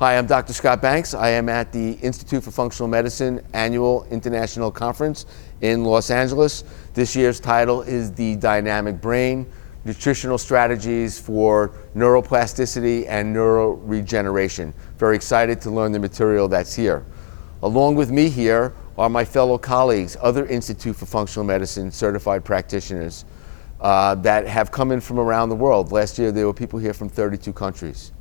Hi, I'm Dr. Scott Banks. I am at the Institute for Functional Medicine Annual International Conference in Los Angeles. This year's title is The Dynamic Brain, Nutritional Strategies for Neuroplasticity and Neuroregeneration. Very excited to learn the material that's here. Along with me here are my fellow colleagues, other Institute for Functional Medicine certified practitioners that have come in from around the world. Last year there were people here from 32 countries.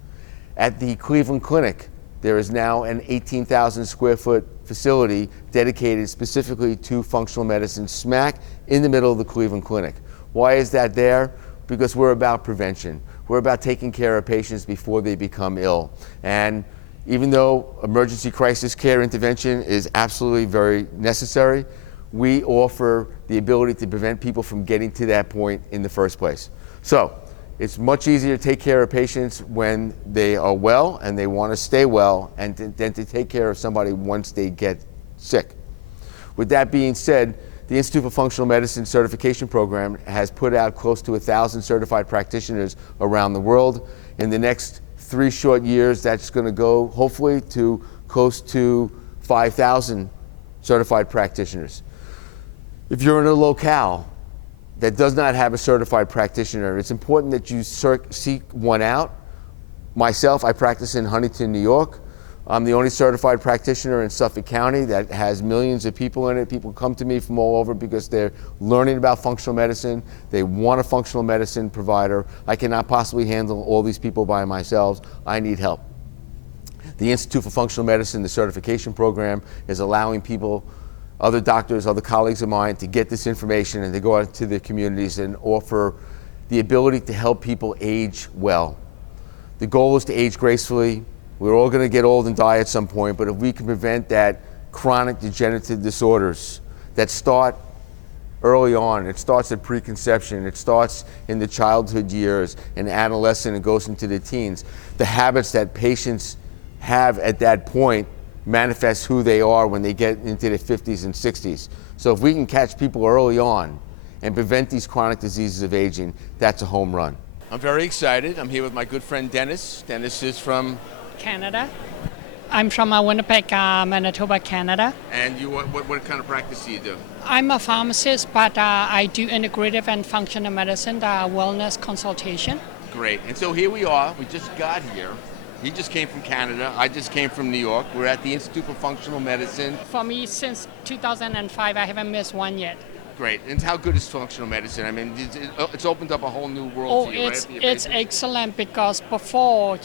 At the Cleveland Clinic, there is now an 18,000 square foot facility dedicated specifically to functional medicine, smack in the middle of the Cleveland Clinic. Why is that there? Because we're about prevention. We're about taking care of patients before they become ill. And even though emergency crisis care intervention is absolutely very necessary, we offer the ability to prevent people from getting to that point in the first place. So, it's much easier to take care of patients when they are well and they want to stay well than to take care of somebody once they get sick. With that being said, the Institute for Functional Medicine certification program has put out close to 1,000 certified practitioners around the world. In the next 3 short years, that's going to go hopefully to close to 5,000 certified practitioners. If you're in a locale that does not have a certified practitioner, it's important that you seek one out. Myself, I practice in Huntington, New York. I'm the only certified practitioner in Suffolk County that has millions of people in it. People come to me from all over because they're learning about functional medicine. They want a functional medicine provider. I cannot possibly handle all these people by myself. I need help. The Institute for Functional Medicine, the certification program, is allowing people, other doctors, other colleagues of mine, to get this information and to go out to their communities and offer the ability to help people age well. The goal is to age gracefully. We're all going to get old and die at some point, but if we can prevent that chronic degenerative disorders that start early on, it starts at preconception, it starts in the childhood years, and adolescent, and goes into the teens. The habits that patients have at that point manifest who they are when they get into their 50s and 60s. So if we can catch people early on and prevent these chronic diseases of aging, that's a home run. I'm very excited. I'm here with my good friend Dennis. Dennis is from Canada. I'm from Winnipeg, Manitoba, Canada. And you, what kind of practice do you do? I'm a pharmacist, but I do integrative and functional medicine, wellness consultation. Great. And so here we are. We just got here. He just came from Canada. I just came from New York. We're at the Institute for Functional Medicine. For me, since 2005, I haven't missed one yet. Great. And how good is functional medicine? I mean, it's opened up a whole new world to you, right? It's excellent because before,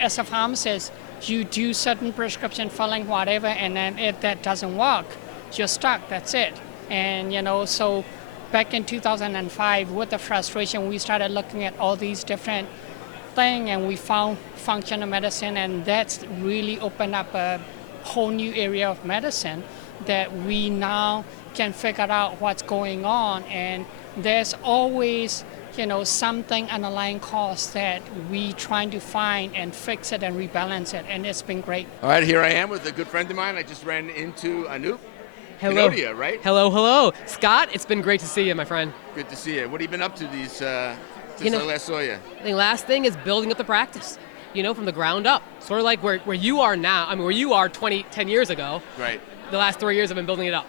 as a pharmacist, you do certain prescription filling, whatever, and then if that doesn't work, you're stuck. That's it. And, so back in 2005, with the frustration, we started looking at all these different thing, and we found functional medicine, and that's really opened up a whole new area of medicine that we now can figure out what's going on. And there's always something underlying cause that we trying to find and fix it and rebalance it, and it's been great. All right, here I am with a good friend of mine. I just ran into Anoop. Hello. Kanodia, right? Hello. Scott, it's been great to see you, my friend. Good to see you. What have you been up to these since I last saw you? The last thing is building up the practice, from the ground up. Sort of like where you are now, where you are 10 years ago. Right. The last 3 years I've been building it up.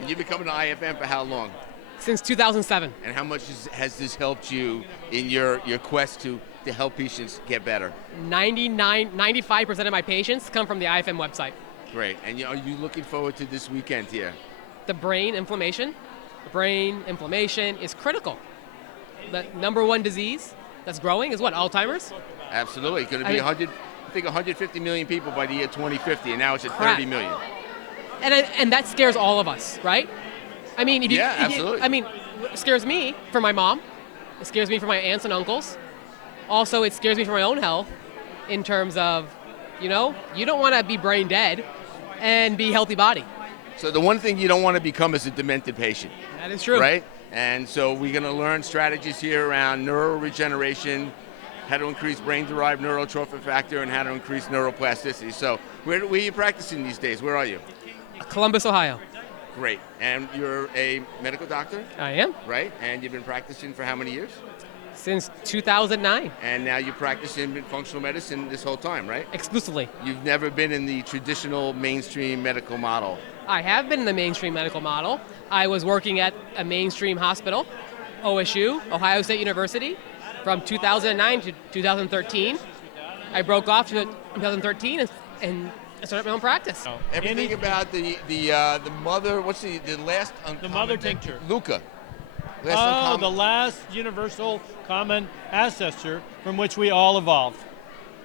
And you've been coming to IFM for how long? Since 2007. And how much has this helped you in your quest to help patients get better? 95% of my patients come from the IFM website. Great. And are you looking forward to this weekend here? The brain inflammation is critical. The number one disease that's growing is what? Alzheimer's? Absolutely. Going to be 150 million people by the year 2050, and now it's at 30 million. And that scares all of us, right? Absolutely. It scares me for my mom. It scares me for my aunts and uncles. Also, it scares me for my own health in terms of, you don't want to be brain dead and be healthy body. So the one thing you don't want to become is a demented patient. That is true. Right? And so we're going to learn strategies here around neuroregeneration, how to increase brain-derived neurotrophic factor, and how to increase neuroplasticity. So where are you practicing these days? Where are you? Columbus, Ohio. Great. And you're a medical doctor? I am. Right? And you've been practicing for how many years? Since 2009, And now you practice in functional medicine this whole time, right? exclusively. You've never been in the traditional mainstream medical model. I have been in the mainstream medical model. I was working at a mainstream hospital, OSU, Ohio State University, from 2009 to 2013. I broke off to 2013 and I started my own practice. Everything about the mother, what's the last The mother tincture. Luca. The last universal common ancestor from which we all evolved.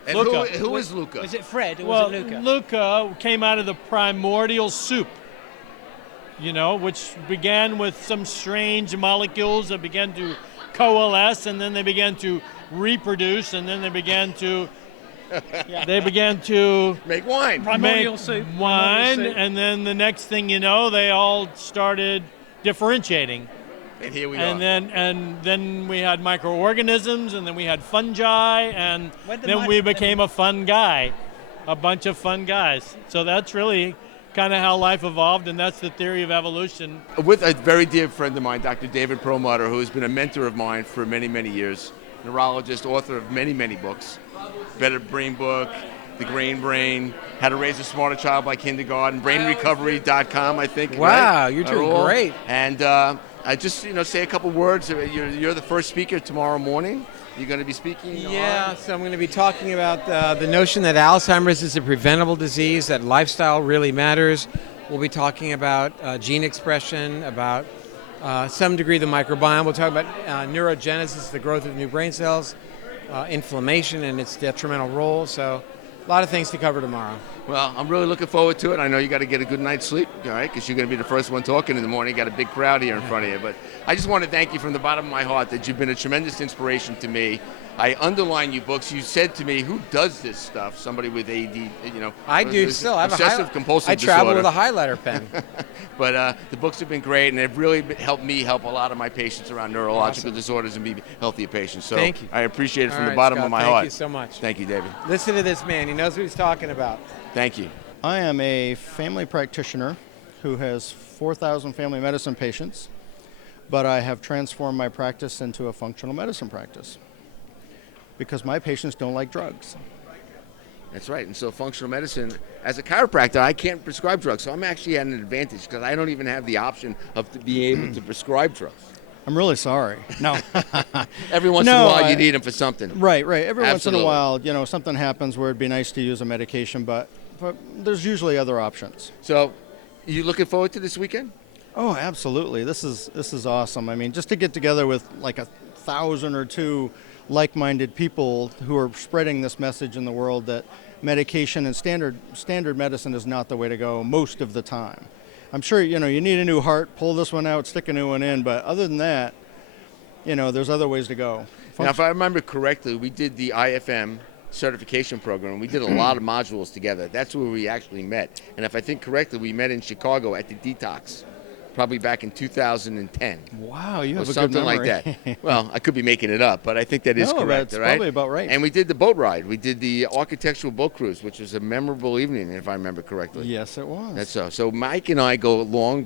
And Luca. who is Luca? Was it Fred or Well, was it Luca? Luca came out of the primordial soup, which began with some strange molecules that began to coalesce, and then they began to reproduce, and then they began to Make wine. Primordial make soup. wine, Primordial soup. and then the next thing you know, they all started differentiating. And here we And are. then we had microorganisms, and then we had fungi, and When the then mi- we when- became a fun guy, a bunch of fun guys. So that's really kind of how life evolved, and that's the theory of evolution. With a very dear friend of mine, Dr. David Perlmutter, who has been a mentor of mine for many, many years, neurologist, author of many, many books. Better Brain Book, The Grain Brain, How to Raise a Smarter Child by Kindergarten, BrainRecovery.com, I think. Wow, right? you're doing All. great. And I just, say a couple words. You're the first speaker tomorrow morning. You're going to be speaking Yeah, on... so I'm going to be talking about the notion that Alzheimer's is a preventable disease, that lifestyle really matters. We'll be talking about gene expression, about some degree the microbiome. We'll talk about neurogenesis, the growth of new brain cells, inflammation and its detrimental role. So a lot of things to cover tomorrow. Well, I'm really looking forward to it. I know you got to get a good night's sleep, all right, because you're going to be the first one talking in the morning. You got a big crowd here in front of you. But I just want to thank you from the bottom of my heart that you've been a tremendous inspiration to me. I underline your books. You said to me, who does this stuff? Somebody with AD, I do still. I have obsessive compulsive I travel disorder. with a highlighter pen. But the books have been great, and they've really helped me help a lot of my patients around neurological Awesome. disorders and be healthier patients. So Thank you. I appreciate it from All the right, bottom Scott, of my thank heart. you so much. Thank you, David. Listen to this man. He knows what he's talking about. Thank you. I am a family practitioner who has 4,000 family medicine patients, but I have transformed my practice into a functional medicine practice because my patients don't like drugs. That's right. And so functional medicine, as a chiropractor, I can't prescribe drugs. So I'm actually at an advantage because I don't even have the option of being able to prescribe drugs. I'm really sorry. No. Every once in a No, while, you need them for something. Right. Every once in Absolutely. a while, something happens where it'd be nice to use a medication, but there's usually other options. So you looking forward to this weekend? Oh, absolutely. This is awesome. I mean, just to get together with like 1,000 or 2 like-minded people who are spreading this message in the world that medication and standard medicine is not the way to go most of the time. I'm sure, you need a new heart, pull this one out, stick a new one in, but other than that, there's other ways to go. Now, if I remember correctly, we did the IFM certification program, and we did a lot of modules together. That's where we actually met. And if I think correctly, we met in Chicago at the Detox, probably back in 2010. Wow, you Or have a good something memory. like that. Well, I could be making it up, but I think that is No, correct. that's all right? probably about right. And we did the boat ride. We did the architectural boat cruise, which was a memorable evening, if I remember correctly. Yes, it was. That's so. So Mike and I go a long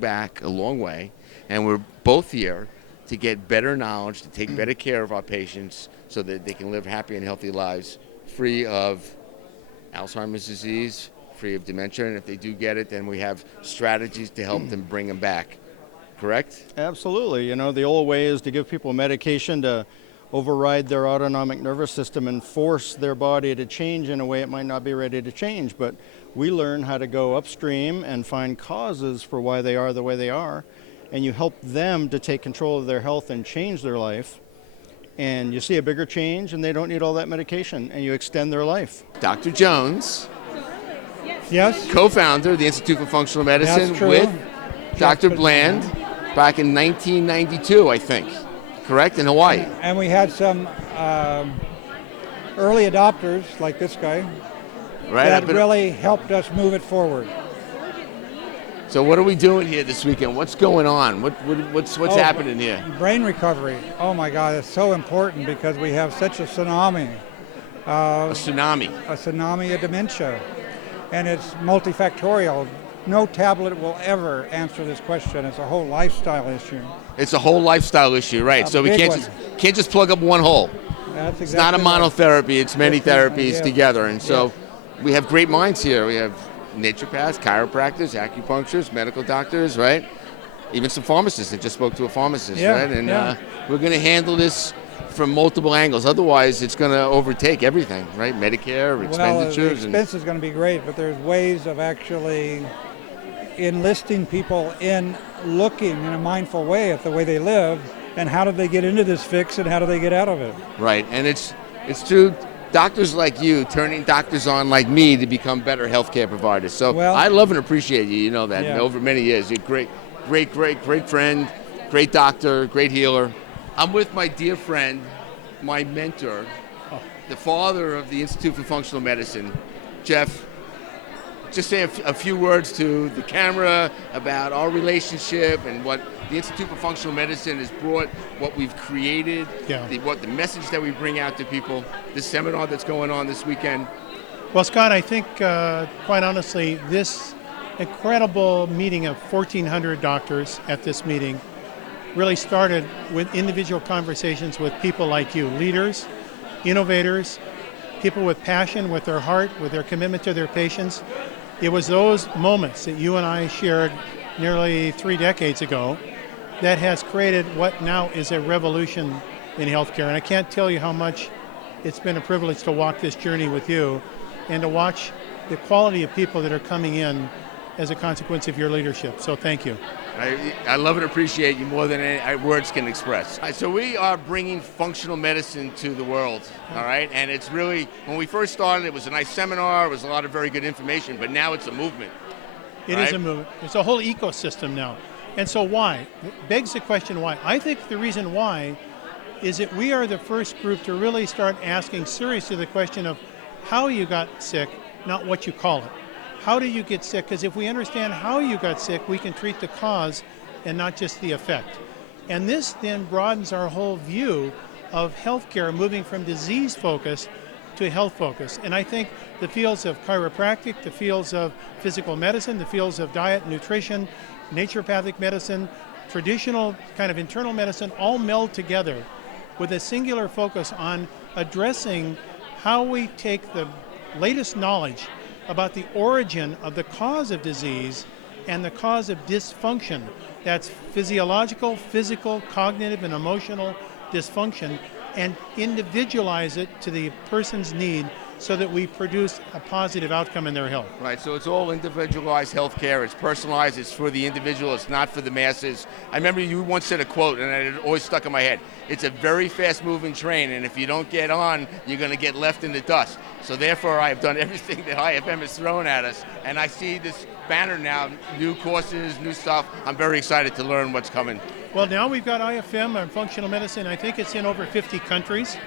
way, and we're both here to get better knowledge, to take better care of our patients so that they can live happy and healthy lives, free of Alzheimer's disease, free of dementia, and if they do get it, then we have strategies to help them bring them back. Correct? Absolutely. The old way is to give people medication to override their autonomic nervous system and force their body to change in a way it might not be ready to change. But we learn how to go upstream and find causes for why they are the way they are, and you help them to take control of their health and change their life. And you see a bigger change, and they don't need all that medication, and you extend their life. Dr. Jones, Yes, co-founder of the Institute for Functional Medicine That's true. with Dr. Bland back in 1992, I think. Correct? In Hawaii. and we had some early adopters like this guy Right? that I've been- really helped us move it forward. So what are we doing here this weekend? What's going on? What's Oh, happening here? Brain recovery. Oh my God, it's so important because we have such a tsunami A tsunami. of dementia, and it's multifactorial. no tablet will ever answer this question. It's a whole lifestyle issue. It's a whole lifestyle issue, right? A So we big can't one. can't just plug up one hole. That's It's not a exactly right. monotherapy. It's many therapies Yes. together, and so Yes. we have great minds here. We have naturopaths, chiropractors, acupuncturists, medical doctors, right? Even some pharmacists. I just spoke to a pharmacist, Yeah, right? And yeah. we're going to handle this from multiple angles. Otherwise, it's going to overtake everything, right? Medicare, Well, the expenditures, and expense is going to be great, but there's ways of actually enlisting people in looking in a mindful way at the way they live and how do they get into this fix and how do they get out of it. right. And it's through doctors like you turning doctors on like me to become better healthcare providers. So Well- I love and appreciate you. You know that Yeah. over many years. You're great friend, great doctor, great healer. I'm with my dear friend, my mentor, the father of the Institute for Functional Medicine, Jeff. Just say a few words to the camera about our relationship and what the Institute for Functional Medicine has brought, what we've created, Yeah. the message that we bring out to people, this seminar that's going on this weekend. Well, Scott, I think, quite honestly, this incredible meeting of 1,400 doctors at this meeting really started with individual conversations with people like you, leaders, innovators, people with passion, with their heart, with their commitment to their patients. It was those moments that you and I shared nearly 3 decades ago that has created what now is a revolution in healthcare. And I can't tell you how much it's been a privilege to walk this journey with you and to watch the quality of people that are coming in as a consequence of your leadership. So thank you. I love and appreciate you more than any words can express. All right, so we are bringing functional medicine to the world, all right? And it's really, when we first started, it was a nice seminar, it was a lot of very good information, but now it's a movement. It is right? a movement. It's a whole ecosystem now. And so why? It begs the question why. I think the reason why is that we are the first group to really start asking seriously the question of how you got sick, not what you call it. How do you get sick? Because if we understand how you got sick, we can treat the cause and not just the effect. And this then broadens our whole view of healthcare, moving from disease focus to health focus. And I think the fields of chiropractic, the fields of physical medicine, the fields of diet, nutrition, naturopathic medicine, traditional kind of internal medicine all meld together with a singular focus on addressing how we take the latest knowledge about the origin of the cause of disease and the cause of dysfunction. That's physiological, physical, cognitive, and emotional dysfunction, and individualize it to the person's need so that we produce a positive outcome in their health. Right, so it's all individualized healthcare. It's personalized. It's for the individual. It's not for the masses. I remember you once said a quote, and it always stuck in my head. It's a very fast-moving train, and if you don't get on, you're going to get left in the dust. So therefore, I have done everything that IFM has thrown at us, and I see this banner now, new courses, new stuff. I'm very excited to learn what's coming. Well, now we've got IFM on functional medicine. I think it's in over 50 countries.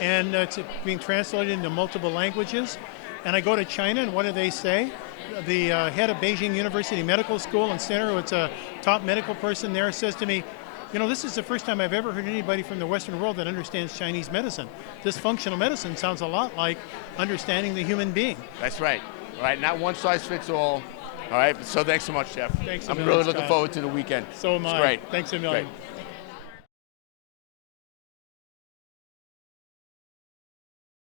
And it's being translated into multiple languages. And I go to China, and what do they say? The head of Beijing University Medical School and Center, who's a top medical person there, says to me, you know, this is the first time I've ever heard anybody from the Western world that understands Chinese medicine. This functional medicine sounds a lot like understanding the human being. That's right. All right, not one size fits all. All right, so thanks so much, Jeff. Thanks a I'm million, really looking Scott. forward to the weekend. So am It's I. great. Thanks a million. Great.